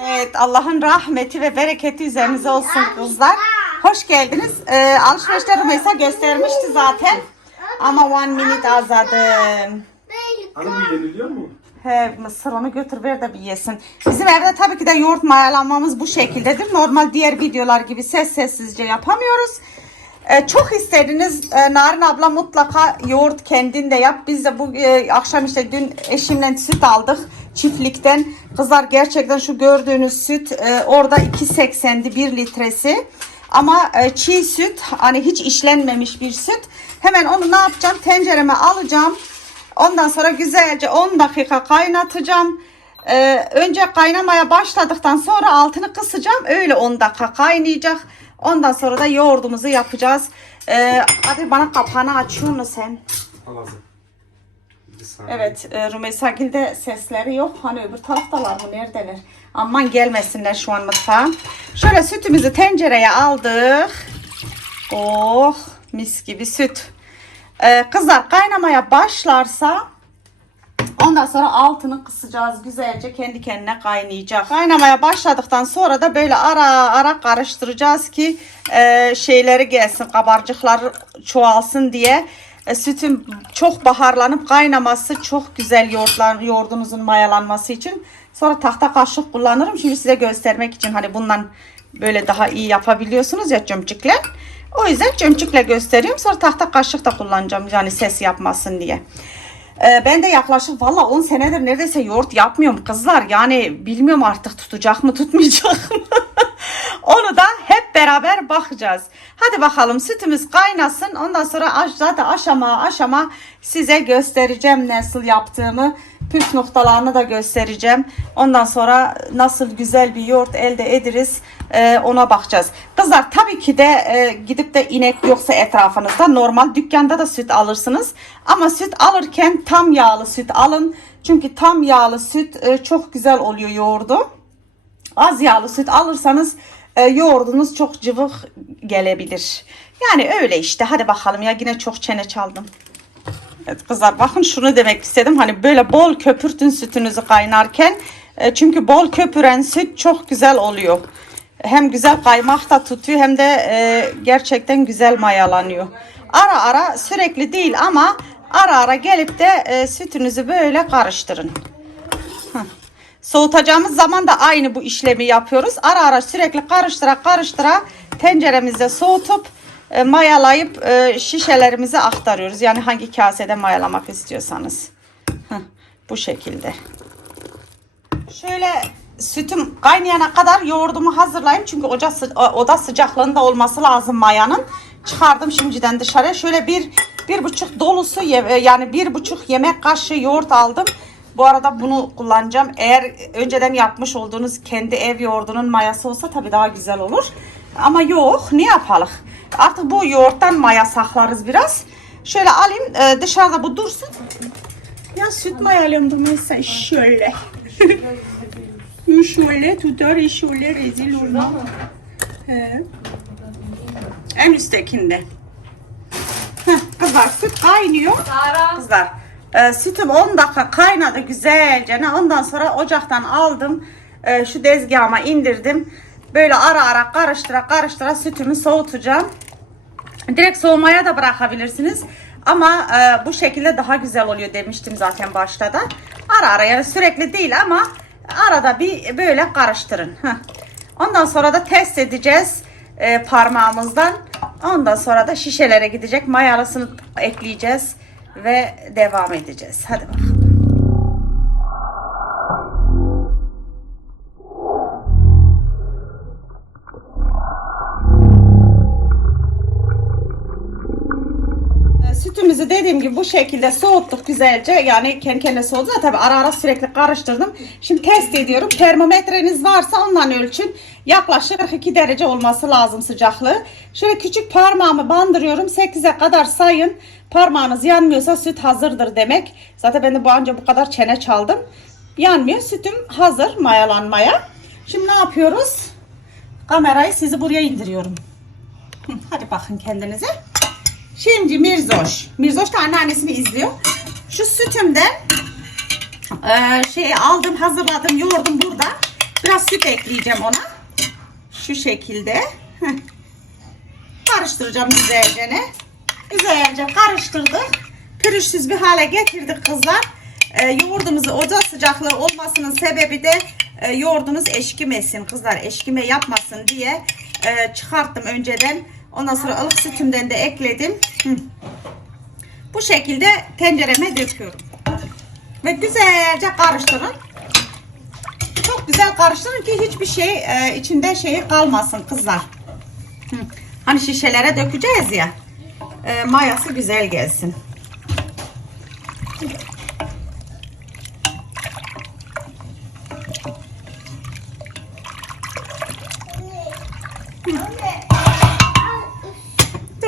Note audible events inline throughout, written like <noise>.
Evet Allah'ın rahmeti ve bereketi üzerinize olsun kızlar. Hoş geldiniz. Ee, alışverişleri Rümeysa göstermişti zaten. Ama one minute azadım. Hani bu yeniliyor mu? He mısırını götür ver de bir yesin. Bizim evde tabii ki de yoğurt mayalanmamız bu şekildedir. Normal diğer videolar gibi ses sessizce yapamıyoruz. Ee, çok istediniz e, Narin abla mutlaka yoğurt kendinde yap. Biz de bu e, akşam işte dün eşimle süt aldık çiftlikten. Kızlar gerçekten şu gördüğünüz süt e, orada 2.80'di 1 litresi. Ama e, çiğ süt hani hiç işlenmemiş bir süt. Hemen onu ne yapacağım? Tencereme alacağım. Ondan sonra güzelce 10 dakika kaynatacağım. Ee, önce kaynamaya başladıktan sonra altını kısacağım. Öyle 10 dakika kaynayacak. Ondan sonra da yoğurdumuzu yapacağız. Ee, hadi bana kapağını açıyor musun sen? Al saniye. Evet e, Rümeysagil'de sesleri yok. Hani öbür taraftalar mı? Neredeler? Aman gelmesinler şu an mutfağa. Şöyle sütümüzü tencereye aldık. Oh mis gibi süt. Ee, kızlar kaynamaya başlarsa ondan sonra altını kısacağız. Güzelce kendi kendine kaynayacak. Kaynamaya başladıktan sonra da böyle ara ara karıştıracağız ki e, şeyleri gelsin kabarcıklar çoğalsın diye. E, sütün çok baharlanıp kaynaması çok güzel yoğurtlar, yoğurdunuzun mayalanması için. Sonra tahta kaşık kullanırım. Şimdi size göstermek için hani bundan böyle daha iyi yapabiliyorsunuz ya cömcükle. O yüzden cömcükle gösteriyorum. Sonra tahta kaşık da kullanacağım yani ses yapmasın diye. Ee, ben de yaklaşık valla 10 senedir neredeyse yoğurt yapmıyorum kızlar. Yani bilmiyorum artık tutacak mı tutmayacak mı. <laughs> Onu da hep beraber bakacağız. Hadi bakalım sütümüz kaynasın. Ondan sonra zaten aşama aşama size göstereceğim nasıl yaptığımı. Püf noktalarını da göstereceğim. Ondan sonra nasıl güzel bir yoğurt elde ederiz e, ona bakacağız. Kızlar tabii ki de e, gidip de inek yoksa etrafınızda normal dükkanda da süt alırsınız. Ama süt alırken tam yağlı süt alın. Çünkü tam yağlı süt e, çok güzel oluyor yoğurdu. Az yağlı süt alırsanız e, yoğurdunuz çok cıvık gelebilir. Yani öyle işte. Hadi bakalım ya yine çok çene çaldım. Evet kızlar bakın şunu demek istedim. Hani böyle bol köpürtün sütünüzü kaynarken. E, çünkü bol köpüren süt çok güzel oluyor. Hem güzel kaymak da tutuyor hem de e, gerçekten güzel mayalanıyor. Ara ara sürekli değil ama ara ara gelip de sütünüzü böyle karıştırın. Soğutacağımız zaman da aynı bu işlemi yapıyoruz. Ara ara sürekli karıştıra karıştıra tenceremizde soğutup e, mayalayıp e, şişelerimize aktarıyoruz. Yani hangi kasede mayalamak istiyorsanız. Heh, bu şekilde. Şöyle sütüm kaynayana kadar yoğurdumu hazırlayayım. Çünkü oca, oda sıcaklığında olması lazım mayanın. Çıkardım şimdiden dışarıya. Şöyle bir, bir buçuk dolusu ye- yani bir buçuk yemek kaşığı yoğurt aldım. Bu arada bunu kullanacağım. Eğer önceden yapmış olduğunuz kendi ev yoğurdunun mayası olsa tabii daha güzel olur. Ama yok ne yapalım. Artık bu yoğurttan maya saklarız biraz. Şöyle alayım e, dışarıda bu dursun. Ya süt mayalıyorum durmaysa şöyle. <laughs> şöyle tutar şöyle rezil olma. He. En üsttekinde. Heh, kızlar süt kaynıyor. Kızlar e, sütüm 10 dakika kaynadı güzelce. Ne, Ondan sonra ocaktan aldım. E, şu dezgahıma indirdim. Böyle ara ara karıştıra karıştıra sütümü soğutacağım. Direkt soğumaya da bırakabilirsiniz. Ama e, bu şekilde daha güzel oluyor demiştim zaten başta da. Ara ara yani sürekli değil ama arada bir böyle karıştırın. Heh. Ondan sonra da test edeceğiz e, parmağımızdan. Ondan sonra da şişelere gidecek. Mayalısını ekleyeceğiz ve devam edeceğiz. Hadi bakalım. Dediğim gibi bu şekilde soğuttuk güzelce. Yani kendi kendine soğudu da tabii ara ara sürekli karıştırdım. Şimdi test ediyorum. Termometreniz varsa ondan ölçün. Yaklaşık 42 derece olması lazım sıcaklığı. Şöyle küçük parmağımı bandırıyorum. 8'e kadar sayın. Parmağınız yanmıyorsa süt hazırdır demek. Zaten ben de bu anca bu kadar çene çaldım. Yanmıyor. Sütüm hazır mayalanmaya. Şimdi ne yapıyoruz? Kamerayı sizi buraya indiriyorum. Hadi bakın kendinize. Şimdi Mirzoş. Mirzoş da anneannesini izliyor. Şu sütümden eee şey aldım hazırladım yoğurdum burada. Biraz süt ekleyeceğim ona. Şu şekilde. Heh. Karıştıracağım güzelce ne? Güzelce karıştırdık. Pürüzsüz bir hale getirdik kızlar. Ee, yoğurdumuzu oda sıcaklığı olmasının sebebi de e, yoğurdunuz eşkimesin kızlar. Eşkime yapmasın diye e, çıkarttım önceden. Ondan sonra ılık sütümden de ekledim. Bu şekilde tencereme döküyorum. Ve güzelce karıştırın. Çok güzel karıştırın ki hiçbir şey e, içinde şeyi kalmasın kızlar. Hani şişelere dökeceğiz ya. E, mayası güzel gelsin.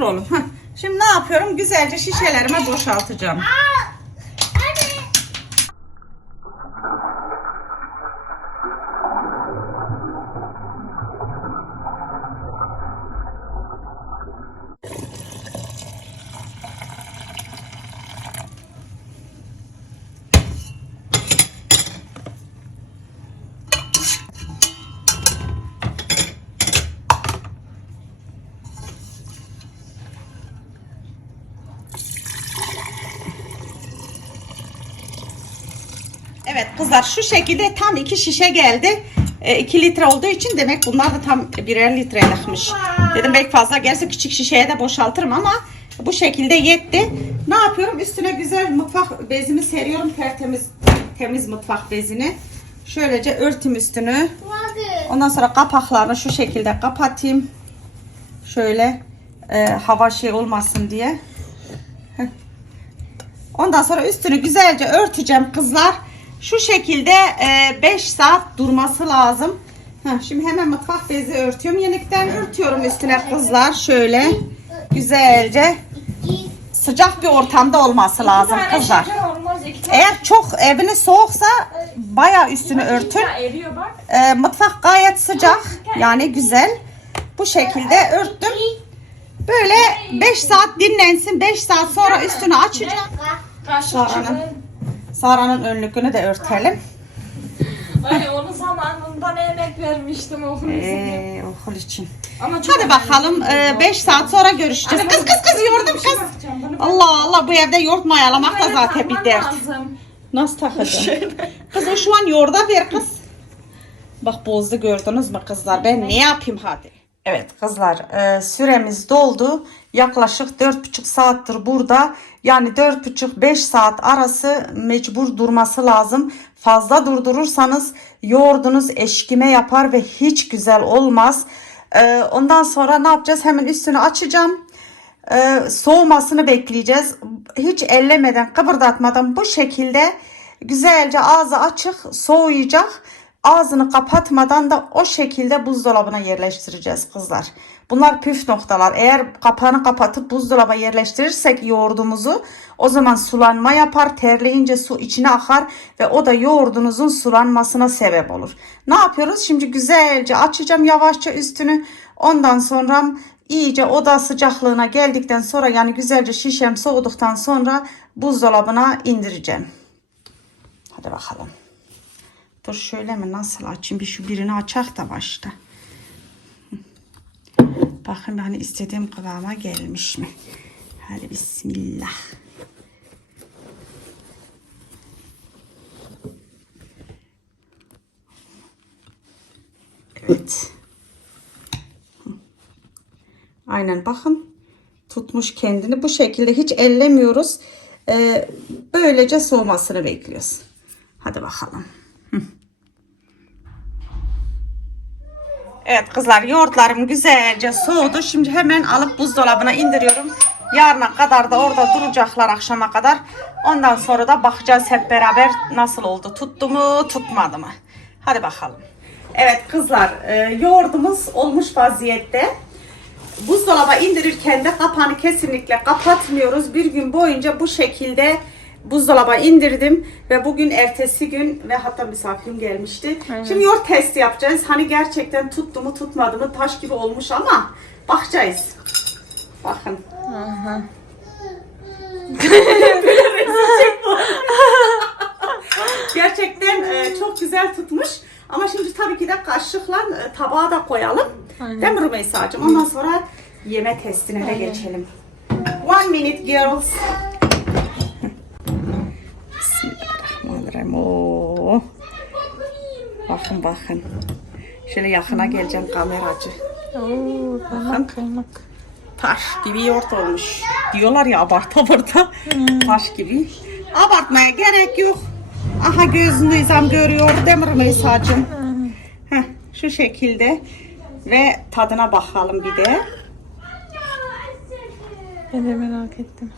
Dur oğlum. Heh. Şimdi ne yapıyorum? Güzelce şişelerime boşaltacağım. Evet kızlar şu şekilde tam iki şişe geldi. 2 litre olduğu için demek bunlar da tam birer litrelikmiş. Dedim belki fazla gelse küçük şişeye de boşaltırım ama bu şekilde yetti. Ne yapıyorum? Üstüne güzel mutfak bezimi seriyorum. Tertemiz temiz mutfak bezini. Şöylece örtüm üstünü. Ondan sonra kapaklarını şu şekilde kapatayım. Şöyle e, hava şey olmasın diye. Ondan sonra üstünü güzelce örteceğim kızlar. Şu şekilde 5 saat durması lazım. Heh, şimdi hemen mutfak bezi örtüyorum. Yenikten örtüyorum üstüne kızlar. Şöyle güzelce sıcak bir ortamda olması lazım kızlar. Eğer çok eviniz soğuksa bayağı üstünü örtün. E, mutfak gayet sıcak. Yani güzel. Bu şekilde örttüm. Böyle 5 saat dinlensin. 5 saat sonra üstünü açacağım. Kaşık Sara'nın. önlükünü de örtelim. Ay onun zamanında ne emek vermiştim okul için. Ee, okul için. Ama çok Hadi bakalım 5 saat sonra görüşeceğiz. Kız kız kız yordum kız. Allah Allah bu evde yoğurt mayalamak da zaten bir dert. Nasıl takacağım? Kız o şu an yoğurda ver kız. Bak bozdu gördünüz mü kızlar? Ben ne yapayım hadi. Evet kızlar e, süremiz doldu. Yaklaşık 4,5 saattir burada. Yani 4,5-5 saat arası mecbur durması lazım. Fazla durdurursanız yoğurdunuz eşkime yapar ve hiç güzel olmaz. E, ondan sonra ne yapacağız? Hemen üstünü açacağım. E, soğumasını bekleyeceğiz. Hiç ellemeden, kıpırdatmadan bu şekilde güzelce ağzı açık soğuyacak. Ağzını kapatmadan da o şekilde buzdolabına yerleştireceğiz kızlar. Bunlar püf noktalar. Eğer kapağını kapatıp buzdolaba yerleştirirsek yoğurdumuzu o zaman sulanma yapar. Terleyince su içine akar ve o da yoğurdunuzun sulanmasına sebep olur. Ne yapıyoruz? Şimdi güzelce açacağım yavaşça üstünü. Ondan sonra iyice oda sıcaklığına geldikten sonra yani güzelce şişem soğuduktan sonra buzdolabına indireceğim. Hadi bakalım. Dur şöyle mi nasıl açayım? Bir şu birini açak da başta. Bakın hani istediğim kıvama gelmiş mi? Hadi bismillah. Evet. Aynen bakın. Tutmuş kendini. Bu şekilde hiç ellemiyoruz. Ee, böylece soğumasını bekliyoruz. Hadi bakalım. Evet kızlar yoğurtlarım güzelce soğudu. Şimdi hemen alıp buzdolabına indiriyorum. Yarına kadar da orada duracaklar akşama kadar. Ondan sonra da bakacağız hep beraber nasıl oldu. Tuttu mu tutmadı mı? Hadi bakalım. Evet kızlar e, yoğurdumuz olmuş vaziyette. Buzdolaba indirirken de kapağını kesinlikle kapatmıyoruz. Bir gün boyunca bu şekilde buzdolaba indirdim ve bugün ertesi gün ve hatta misafirim gelmişti. Şimdi yoğurt testi yapacağız. Hani gerçekten tuttu mu tutmadı mı taş gibi olmuş ama bakacağız. Bakın. <laughs> gerçekten e, çok güzel tutmuş. Ama şimdi tabii ki de kaşıkla e, tabağa da koyalım. Aynen. Değil mi Rümeysa'cığım? Ondan sonra yeme testine de geçelim. One minute girls. Bismillahirrahmanirrahim. Oo. Bakın bakın. Şöyle yakına geleceğim kameracı. Oo, kaymak kaymak. Taş gibi yoğurt olmuş. Diyorlar ya abarta burada. Taş gibi. Abartmaya gerek yok. Aha gözünü izam görüyor değil mi Rümeysa'cığım? Heh, şu şekilde. Ve tadına bakalım bir de. Ben de merak ettim.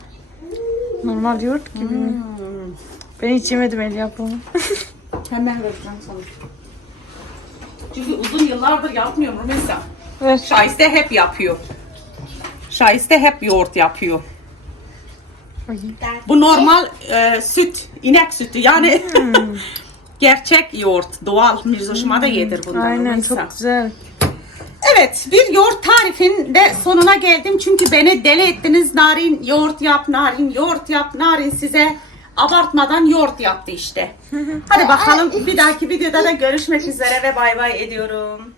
Normal yoğurt gibi mi? Ben hiç yemedim el yapımı. Hemen vereceğim sana. Çünkü uzun yıllardır yapmıyorum Rümeysa. Ver. Şahiste hep yapıyor. Şahiste hep yoğurt yapıyor. Bu normal e, süt, inek sütü yani <laughs> gerçek yoğurt, doğal. Mirzoşuma da yedir bundan. Aynen çok güzel. Evet bir yoğurt tarifin de sonuna geldim. Çünkü beni deli ettiniz. Narin yoğurt yap, narin yoğurt yap, narin size abartmadan yoğurt yaptı işte. <laughs> Hadi bakalım bir dahaki videoda da görüşmek üzere ve bay bay ediyorum.